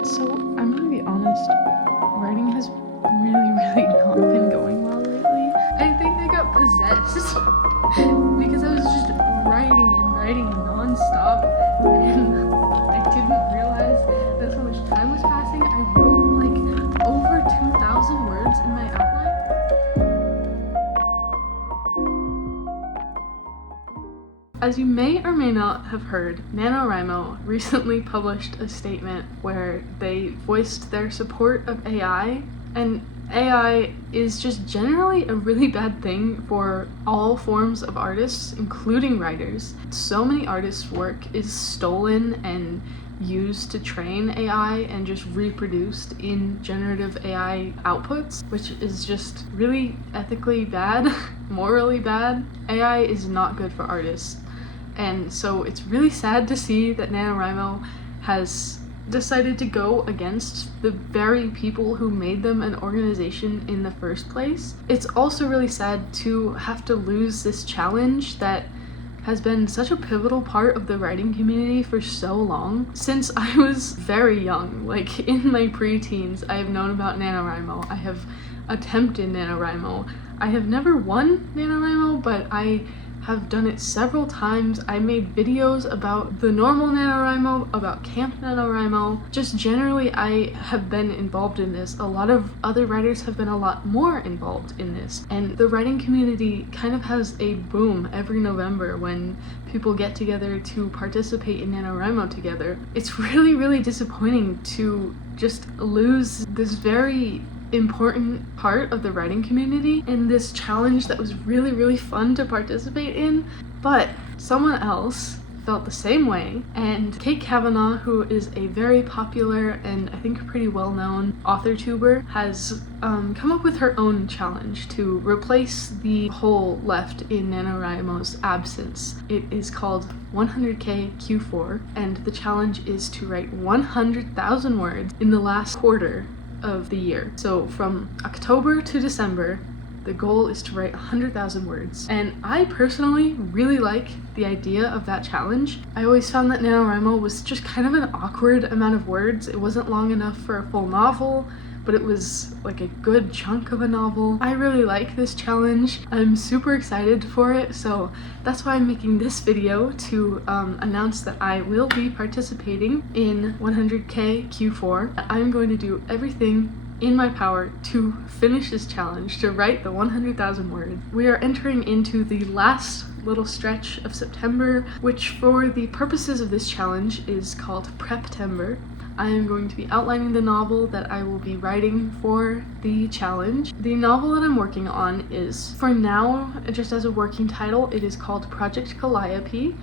So, I'm gonna be honest, writing has really not been going well lately. I think I got possessed because I was just writing non-stop, and I didn't realize that so much time was passing. I wrote like over 2,000 words in my outline. As you may or may not have heard, NaNoWriMo recently published a statement where they voiced their support of AI, and AI is just generally a really bad thing for all forms of artists, including writers. So many artists' work is stolen and used to train AI and just reproduced in generative AI outputs, which is just really ethically bad, morally bad. AI is not good for artists. And so it's really sad to see that NaNoWriMo has decided to go against the very people who made them an organization in the first place. It's also really sad to have to lose this challenge that has been such a pivotal part of the writing community for so long. Since I was very young, like in my pre-teens, I have known about NaNoWriMo. I have attempted NaNoWriMo. I have never won NaNoWriMo, but I have done it several times. I made videos about the normal NaNoWriMo, about Camp NaNoWriMo. Just generally, I have been involved in this. A lot of other writers have been a lot more involved in this. And the writing community kind of has a boom every November when people get together to participate in NaNoWriMo together. It's really disappointing to just lose this very important part of the writing community and this challenge that was really fun to participate in. But someone else felt the same way, and Kate Kavanaugh, who is a very popular and I think pretty well-known author tuber, has come up with her own challenge to replace the hole left in NaNoWriMo's absence. It is called 100K Q4, and the challenge is to write 100,000 words in the last quarter of the year. So from October to December, the goal is to write 100,000 words. And I personally really like the idea of that challenge. I always found that NaNoWriMo was just kind of an awkward amount of words. It wasn't long enough for a full novel, but it was like a good chunk of a novel. I really like this challenge. I'm super excited for it, so that's why I'm making this video to announce that I will be participating in 100K Q4. I'm going to do everything in my power to finish this challenge, to write the 100,000 words. We are entering into the last little stretch of September, which for the purposes of this challenge is called Preptember. I am going to be outlining the novel that I will be writing for the challenge. The novel that I'm working on is, for now, just as a working title, it is called Project Calliope.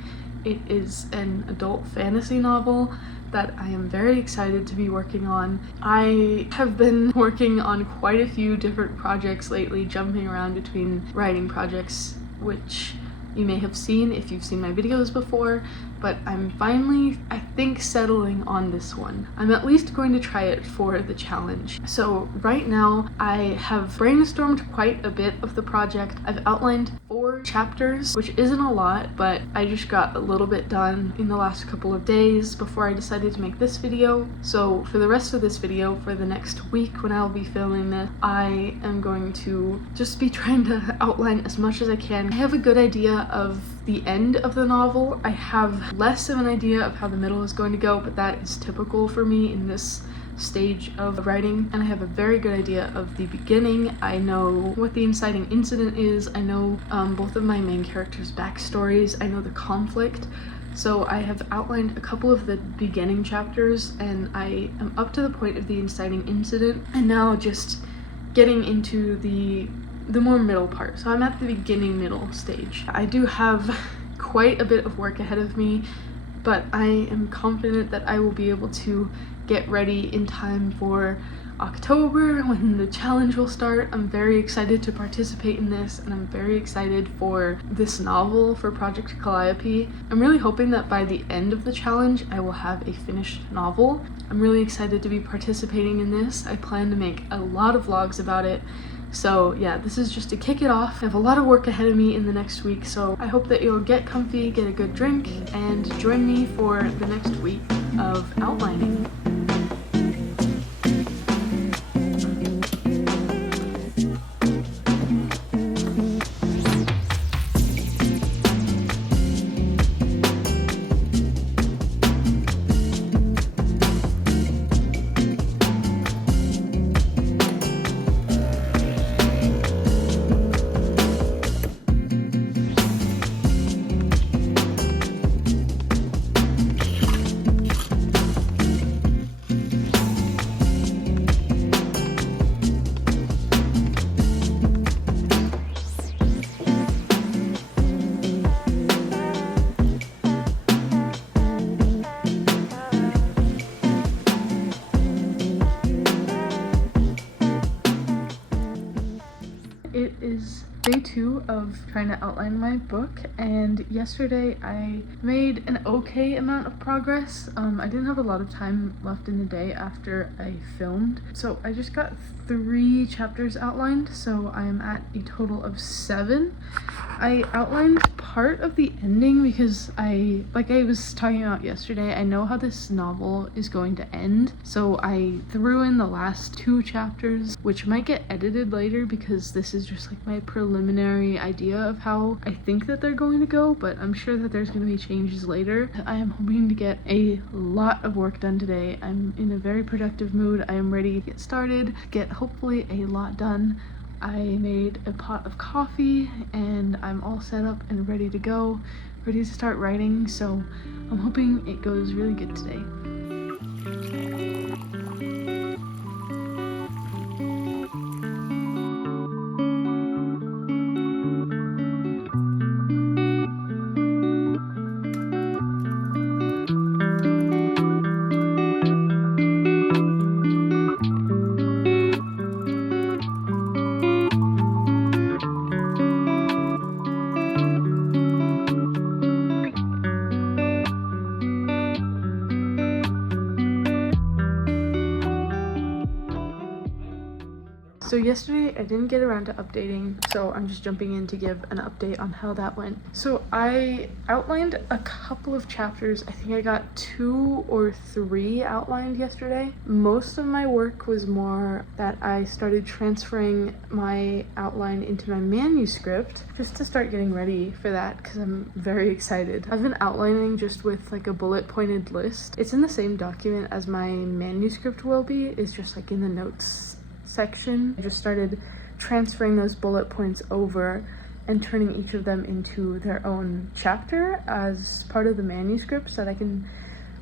It is an adult fantasy novel that I am very excited to be working on. I have been working on quite a few different projects lately, jumping around between writing projects, which you may have seen if you've seen my videos before, but I'm finally, I think, settling on this one. I'm at least going to try it for the challenge. So right now, I have brainstormed quite a bit of the project. I've outlined 4 chapters, which isn't a lot, but I just got a little bit done in the last couple of days before I decided to make this video. So for the rest of this video, for the next week when I'll be filming this, I am going to just be trying to outline as much as I can. I have a good idea of the end of the novel. I have less of an idea of how the middle is going to go, but that is typical for me in this stage of writing, and I have a very good idea of the beginning. I know what the inciting incident is. I know both of my main characters' backstories. I know the conflict. So I have outlined a couple of the beginning chapters, and I am up to the point of the inciting incident, and now just getting into the more middle part. So I'm at the beginning middle stage. I do have quite a bit of work ahead of me, but I am confident that I will be able to get ready in time for October when the challenge will start. I'm very excited to participate in this, and I'm very excited for this novel, for Project Calliope. I'm really hoping that by the end of the challenge I will have a finished novel. I'm really excited to be participating in this. I plan to make a lot of vlogs about it. So yeah, this is just to kick it off. I have a lot of work ahead of me in the next week, so I hope that you'll get comfy, get a good drink, and join me for the next week of outlining. day 2 of trying to outline my book, and yesterday I made an okay amount of progress. I didn't have a lot of time left in the day after I filmed, so I just got 3 chapters outlined, so I am at a total of 7. I outlined part of the ending because like I was talking about yesterday, I know how this novel is going to end, so I threw in the last 2 chapters, which might get edited later because this is just like my preliminary idea of how I think that they're going to go, but I'm sure that there's going to be changes later. I am hoping to get a lot of work done today. I'm in a very productive mood. I am ready to get started, get hopefully a lot done. I made a pot of coffee and I'm all set up and ready to go, ready to start writing, so I'm hoping it goes really good today. So yesterday I didn't get around to updating, so I'm just jumping in to give an update on how that went. So I outlined a couple of chapters. I think I got 2 or 3 outlined yesterday. Most of my work was more that I started transferring my outline into my manuscript just to start getting ready for that because I'm very excited. I've been outlining just with like a bullet pointed list. It's in the same document as my manuscript will be. It's just like in the notes section. I just started transferring those bullet points over and turning each of them into their own chapter as part of the manuscript so that I can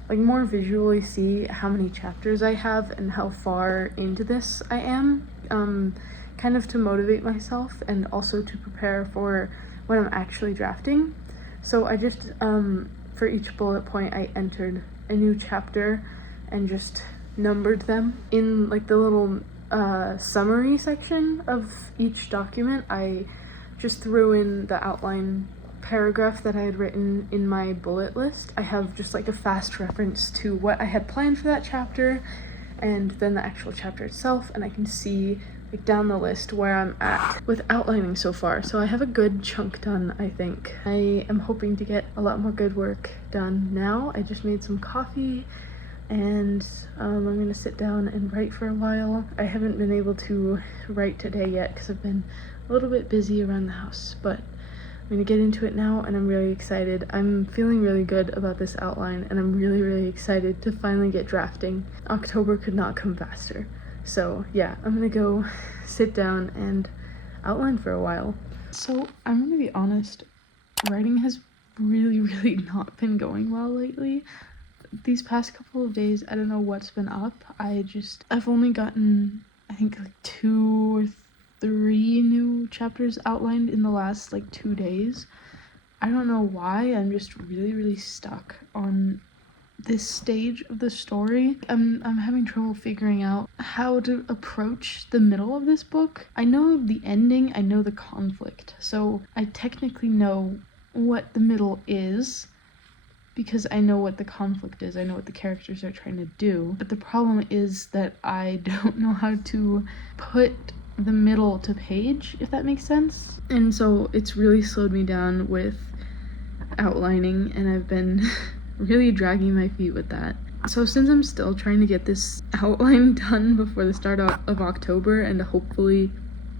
like more visually see how many chapters I have and how far into this I am, kind of to motivate myself and also to prepare for when I'm actually drafting. So I just for each bullet point I entered a new chapter and just numbered them in like the little summary section of each document. I just threw in the outline paragraph that I had written in my bullet list. I have just like a fast reference to what I had planned for that chapter and then the actual chapter itself, and I can see like down the list where I'm at with outlining so far. So I have a good chunk done, I think. I am hoping to get a lot more good work done now. I just made some coffee and I'm gonna sit down and write for a while. I haven't been able to write today yet because I've been a little bit busy around the house, but I'm gonna get into it now and I'm really excited. I'm feeling really good about this outline and I'm really excited to finally get drafting. October could not come faster. So yeah, I'm gonna go sit down and outline for a while. So I'm gonna be honest, writing has really not been going well lately. These past couple of days, I don't know what's been up. I've only gotten, I think, like 2 or 3 new chapters outlined in the last like 2 days. I don't know why. I'm just really stuck on this stage of the story. I'm having trouble figuring out how to approach the middle of this book. I know the ending, I know the conflict, so I technically know what the middle is, because I know what the conflict is, I know what the characters are trying to do, but the problem is that I don't know how to put the middle to page, if that makes sense. And so it's really slowed me down with outlining, and I've been really dragging my feet with that. So since I'm still trying to get this outline done before the start of October, and hopefully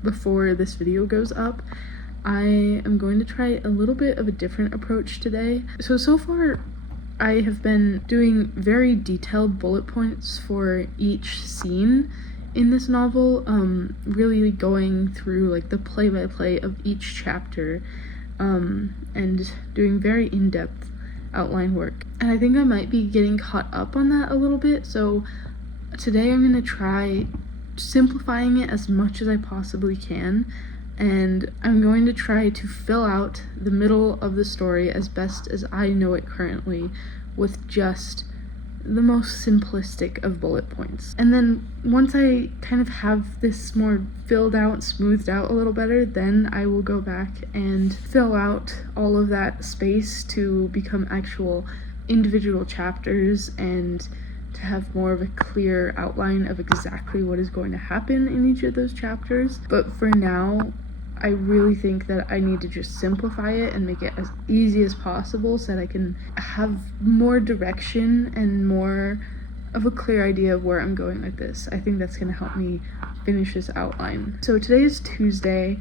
before this video goes up, I am going to try a little bit of a different approach today. So far, I have been doing very detailed bullet points for each scene in this novel, really going through like the play-by-play of each chapter, and doing very in-depth outline work. And I think I might be getting caught up on that a little bit, so today I'm going to try simplifying it as much as I possibly can, and I'm going to try to fill out the middle of the story as best as I know it currently with just the most simplistic of bullet points. And then once I kind of have this more filled out, smoothed out a little better, then I will go back and fill out all of that space to become actual individual chapters and to have more of a clear outline of exactly what is going to happen in each of those chapters. But for now, I really think that I need to just simplify it and make it as easy as possible so that I can have more direction and more of a clear idea of where I'm going with this. I think that's going to help me finish this outline. So today is Tuesday,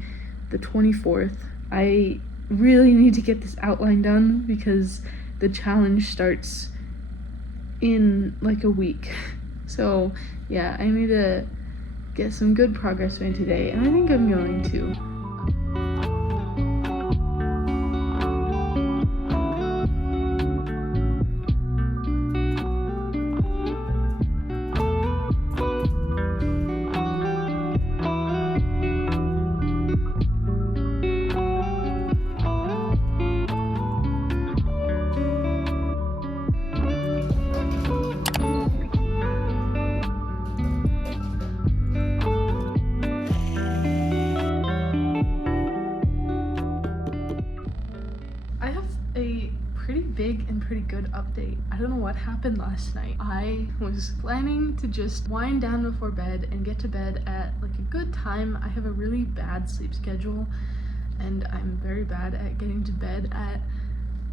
the 24th. I really need to get this outline done because the challenge starts in like a week. So yeah, I need to get some good progress made today, and I think I'm going to. I have a pretty big and pretty good update. I don't know what happened last night. I was planning to just wind down before bed and get to bed at like a good time. I have a really bad sleep schedule and I'm very bad at getting to bed at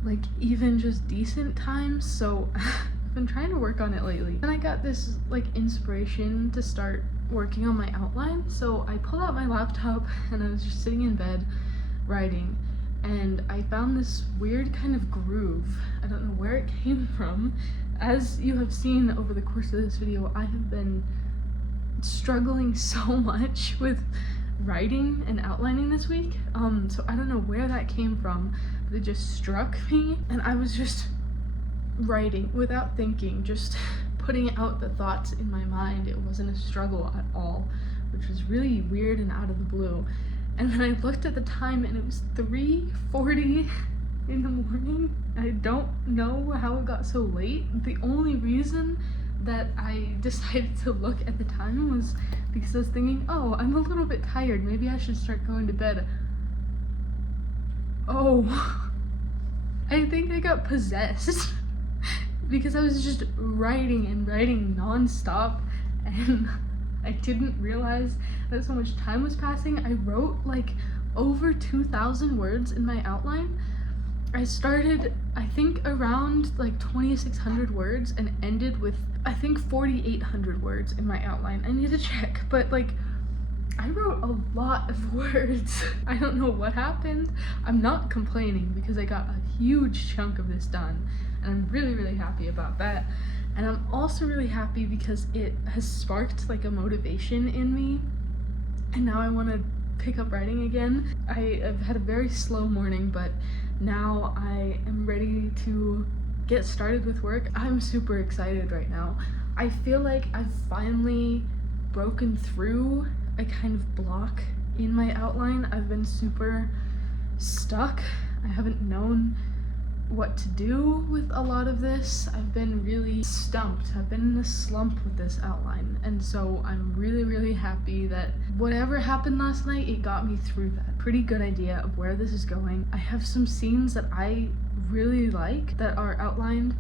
like even just decent times, so I've been trying to work on it lately. And I got this like inspiration to start working on my outline, so I pulled out my laptop and I was just sitting in bed writing, and I found this weird kind of groove. I don't know where it came from. As you have seen over the course of this video, I have been struggling so much with writing and outlining this week, so I don't know where that came from, but it just struck me, and I was just writing without thinking, just putting out the thoughts in my mind. It wasn't a struggle at all, which was really weird and out of the blue. And then I looked at the time and it was 3:40 in the morning. I don't know how it got so late. The only reason that I decided to look at the time was because I was thinking, oh, I'm a little bit tired, maybe I should start going to bed. Oh, I think I got possessed because I was just writing and writing non-stop, and I didn't realize that so much time was passing. I wrote like over 2,000 words in my outline. I started, I think, around like 2,600 words and ended with, I think, 4,800 words in my outline. I need to check, but like, I wrote a lot of words. I don't know what happened. I'm not complaining because I got a huge chunk of this done, and I'm really, really happy about that. And I'm also really happy because it has sparked like a motivation in me, and now I want to pick up writing again. I've had a very slow morning, but now I am ready to get started with work. I'm super excited right now. I feel like I've finally broken through a kind of block in my outline. I've been super stuck. I haven't known what to do with a lot of this. I've been really stumped. I've been in a slump with this outline, and so I'm really, really happy that whatever happened last night, it got me through that. Pretty good idea of where this is going. I have some scenes that I really like that are outlined,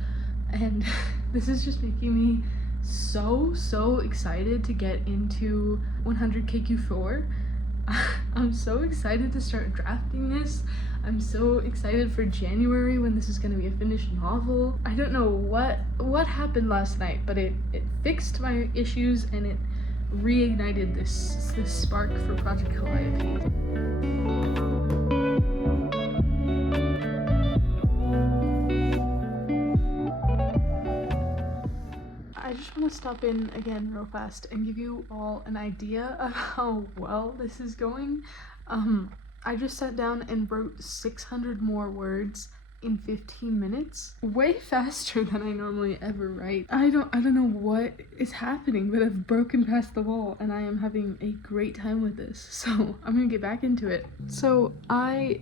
and this is just making me so excited to get into 100KQ4. I'm so excited to start drafting this. I'm so excited for January when this is going to be a finished novel. I don't know what happened last night, but it fixed my issues and it reignited this spark for Project Calliope. I just want to stop in again real fast and give you all an idea of how well this is going. I just sat down and wrote 600 more words in 15 minutes, way faster than I normally ever write. I don't know what is happening, but I've broken past the wall and I am having a great time with this. So I'm gonna get back into it. So I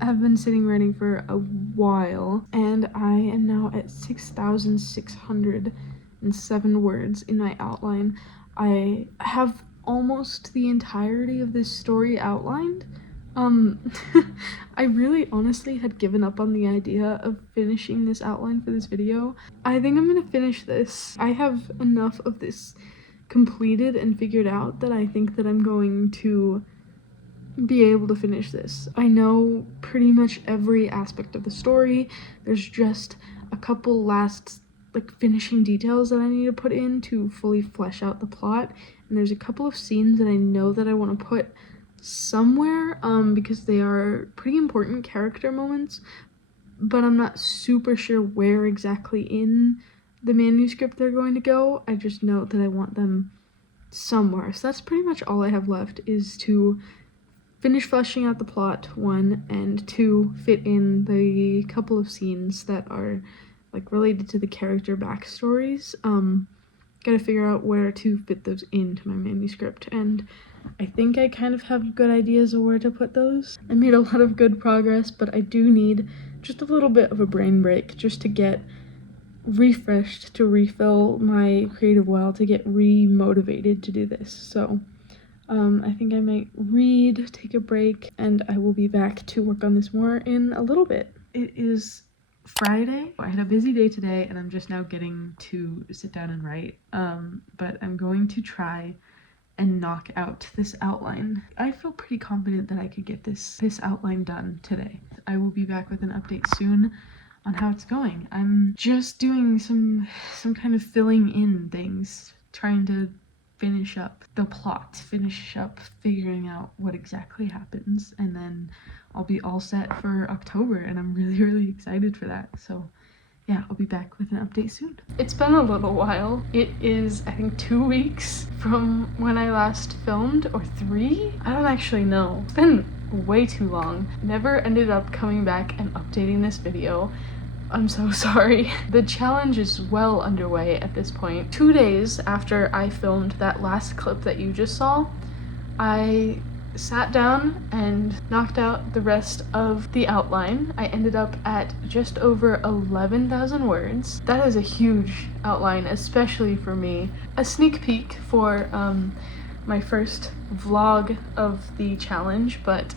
have been sitting writing for a while, and I am now at 6,607 words in my outline. I have almost the entirety of this story outlined. I really honestly had given up on the idea of finishing this outline for this video. I think I'm gonna finish this. I have enough of this completed and figured out that I think that I'm going to be able to finish this. I know pretty much every aspect of the story. There's just a couple last finishing details that I need to put in to fully flesh out the plot, and there's a couple of scenes that I know that I want to put somewhere because they are pretty important character moments, but I'm not super sure where exactly in the manuscript they're going to go. I just know that I want them somewhere. So that's pretty much all I have left, is to finish fleshing out the plot, 1, and 2, fit in the couple of scenes that are related to the character backstories. Gotta figure out where to fit those into my manuscript, and I think I kind of have good ideas of where to put those. I made a lot of good progress, but I do need just a little bit of a brain break just to get refreshed, to refill my creative well, to get re-motivated to do this. So I think I might read, take a break, and I will be back to work on this more in a little bit. It is Friday. I had a busy day today, and I'm just now getting to sit down and write, but I'm going to try and knock out this outline. I feel pretty confident that I could get this outline done today. I will be back with an update soon on how it's going. I'm just doing some kind of filling in things, trying to finish up the plot, finish up figuring out what exactly happens, and then I'll be all set for October, and I'm really excited for that. So yeah, I'll be back with an update soon. It's been a little while. It is, I think, 2 weeks from when I last filmed, or 3? I don't actually know. It's been way too long. Never ended up coming back and updating this video. I'm so sorry. The challenge is well underway at this point. 2 days after I filmed that last clip that you just saw, I sat down and knocked out the rest of the outline. I ended up at just over 11,000 words. That is a huge outline, especially for me. A sneak peek for my first vlog of the challenge, but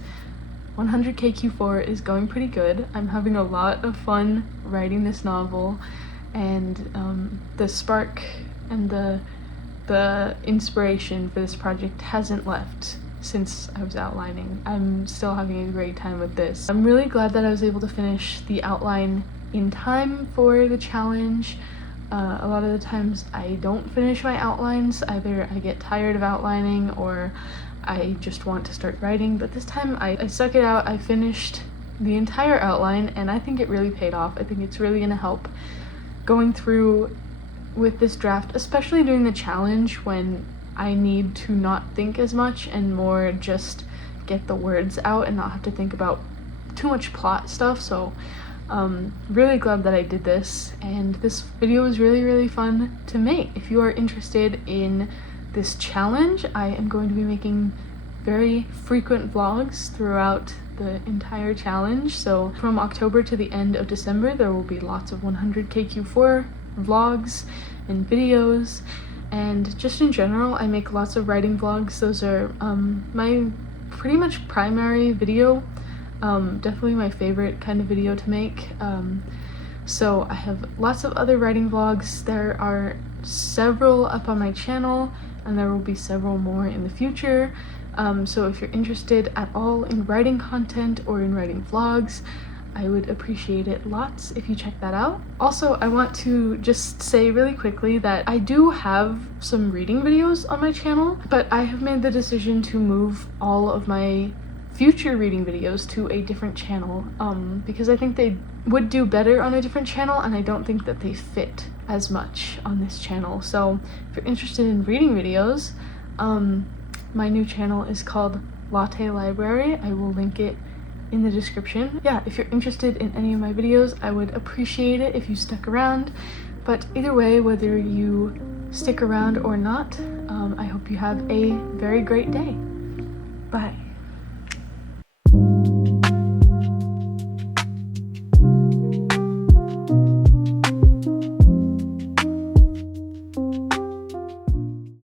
100k Q4 is going pretty good. I'm having a lot of fun writing this novel, and the spark and the inspiration for this project hasn't left since I was outlining. I'm still having a great time with this. I'm really glad that I was able to finish the outline in time for the challenge. A lot of the times I don't finish my outlines. Either I get tired of outlining or I just want to start writing, but this time I stuck it out. I finished the entire outline, and I think it really paid off. I think it's really gonna help going through with this draft, especially during the challenge when I need to not think as much and more just get the words out and not have to think about too much plot stuff. So really glad that I did this, and this video was really fun to make. If you are interested in this challenge, I am going to be making very frequent vlogs throughout the entire challenge. So from October to the end of December, there will be lots of 100k Q4 vlogs and videos, and just in general, I make lots of writing vlogs. Those are my pretty much primary video, definitely my favorite kind of video to make. So I have lots of other writing vlogs. There are several up on my channel, and there will be several more in the future. So if you're interested at all in writing content or in writing vlogs, I would appreciate it lots if you check that out. Also, I want to just say really quickly that I do have some reading videos on my channel, but I have made the decision to move all of my future reading videos to a different channel because I think they would do better on a different channel, and I don't think that they fit as much on this channel. So if you're interested in reading videos, my new channel is called Latte Library. I will link it in the description. Yeah, if you're interested in any of my videos, I would appreciate it if you stuck around. But either way, whether you stick around or not, I hope you have a very great day. Bye.